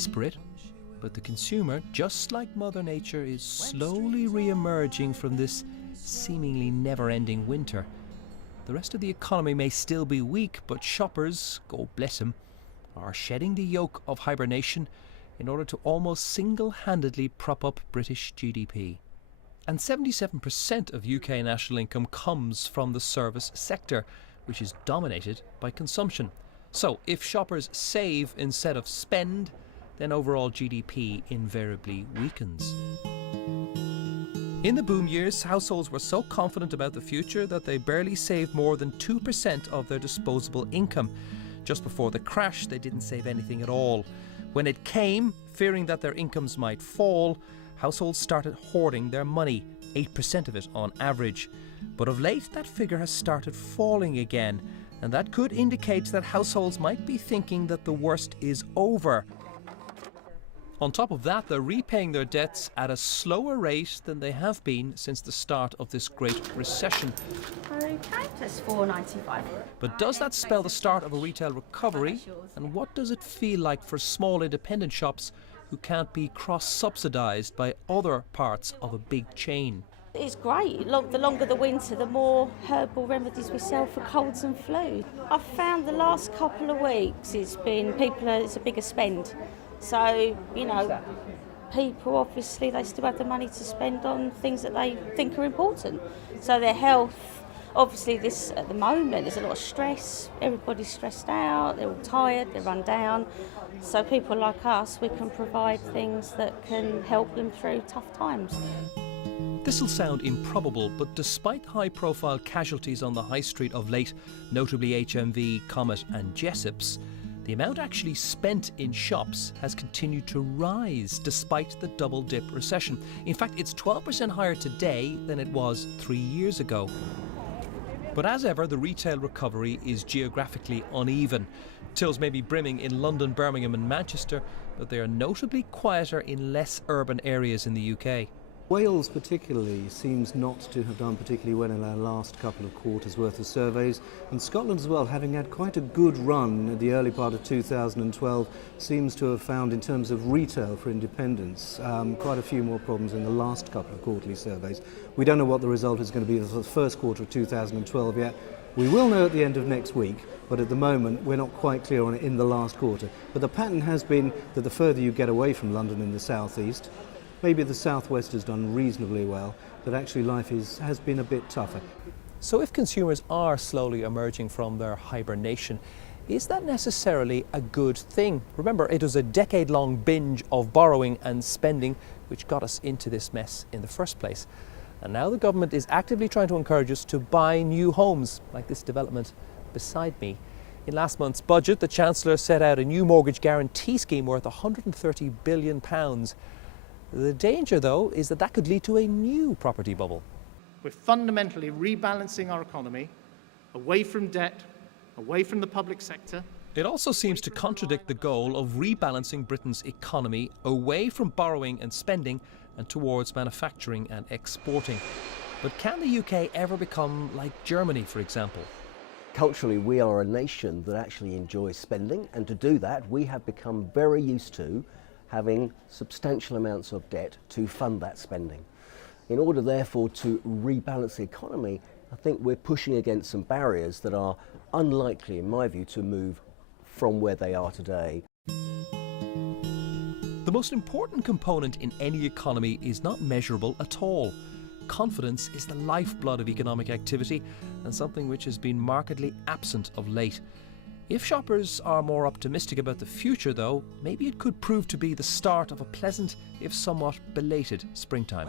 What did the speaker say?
whisper it, but the consumer, just like Mother Nature, is slowly re-emerging from this seemingly never-ending winter. The rest of the economy may still be weak, but shoppers, God bless them, are shedding the yoke of hibernation in order to almost single-handedly prop up British GDP. And 77% of UK national income comes from the service sector, which is dominated by consumption. So if shoppers save instead of spend, then overall GDP invariably weakens. In the boom years, households were so confident about the future that they barely saved more than 2% of their disposable income. Just before the crash, they didn't save anything at all. When it came, fearing that their incomes might fall, households started hoarding their money, 8% of it on average. But of late, that figure has started falling again, and that could indicate that households might be thinking that the worst is over. On top of that, they're repaying their debts at a slower rate than they have been since the start of this great recession. Okay, that's £4.95. But does that spell the start of a retail recovery? And what does it feel like for small independent shops who can't be cross-subsidised by other parts of a big chain? It's great. The longer the winter, the more herbal remedies we sell for colds and flu. I've found the last couple of weeks it's a bigger spend. So, people obviously, they still have the money to spend on things that they think are important. So their health, obviously at the moment, there's a lot of stress. Everybody's stressed out, they're all tired, they're run down. So people like us, we can provide things that can help them through tough times. This'll sound improbable, but despite high-profile casualties on the high street of late, notably HMV, Comet and Jessop's, the amount actually spent in shops has continued to rise despite the double-dip recession. In fact, it's 12% higher today than it was 3 years ago. But as ever, the retail recovery is geographically uneven. Tills may be brimming in London, Birmingham and Manchester, but they are notably quieter in less urban areas in the UK. Wales particularly seems not to have done particularly well in our last couple of quarters worth of surveys, and Scotland as well, having had quite a good run in the early part of 2012, seems to have found, in terms of retail for independents, quite a few more problems in the last couple of quarterly surveys. We don't know what the result is going to be for the first quarter of 2012 yet. We will know at the end of next week, but at the moment we're not quite clear on it in the last quarter. But the pattern has been that the further you get away from London in the southeast, maybe the southwest has done reasonably well, but actually life has been a bit tougher. So if consumers are slowly emerging from their hibernation, is that necessarily a good thing? Remember, it was a decade-long binge of borrowing and spending which got us into this mess in the first place. And now the government is actively trying to encourage us to buy new homes, like this development beside me. In last month's budget, the Chancellor set out a new mortgage guarantee scheme worth £130 billion. The danger, though, is that could lead to a new property bubble. We're fundamentally rebalancing our economy away from debt, away from the public sector. It also seems to contradict the goal of rebalancing Britain's economy away from borrowing and spending and towards manufacturing and exporting. But can the UK ever become like Germany, for example? Culturally, we are a nation that actually enjoys spending, and to do that, we have become very used to having substantial amounts of debt to fund that spending. In order, therefore, to rebalance the economy, I think we're pushing against some barriers that are unlikely, in my view, to move from where they are today. The most important component in any economy is not measurable at all. Confidence is the lifeblood of economic activity and something which has been markedly absent of late. If shoppers are more optimistic about the future, though, maybe it could prove to be the start of a pleasant, if somewhat belated, springtime.